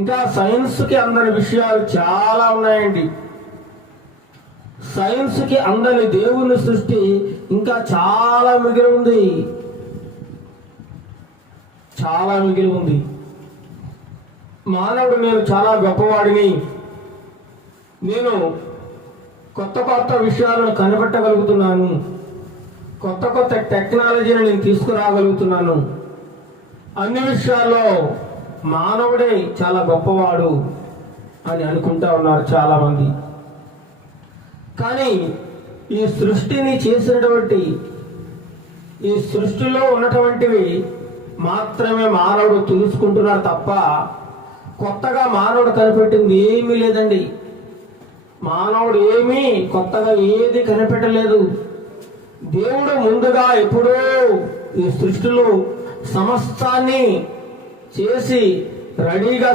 ఇంకా సైన్స్కి అందని విషయాలు చాలా ఉన్నాయండి. సైన్స్కి అందని దేవుని సృష్టి ఇంకా చాలా మిగిలి ఉంది, చాలా మిగిలి ఉంది. మానవుడు నేను చాలా గొప్పవాడిని, నేను కొత్త కొత్త విషయాలను కనిపెట్టగలుగుతున్నాను, కొత్త కొత్త టెక్నాలజీని నేను తీసుకురాగలుగుతున్నాను, అన్ని విషయాల్లో మానవుడే చాలా గొప్పవాడు అని అనుకుంటా ఉన్నారు చాలామంది. కానీ ఈ సృష్టిని చేసినటువంటి, ఈ సృష్టిలో ఉన్నటువంటివి మాత్రమే మానవుడు తెలుసుకుంటున్నాడు తప్ప కొత్తగా మానవుడు కనిపెట్టింది ఏమీ లేదండి. మానవుడు ఏమీ కొత్తగా ఏది కనిపెట్టలేదు. దేవుడు ముందుగా ఎప్పుడో ఈ సృష్టిలో సమస్తాన్ని చేసి రెడీగా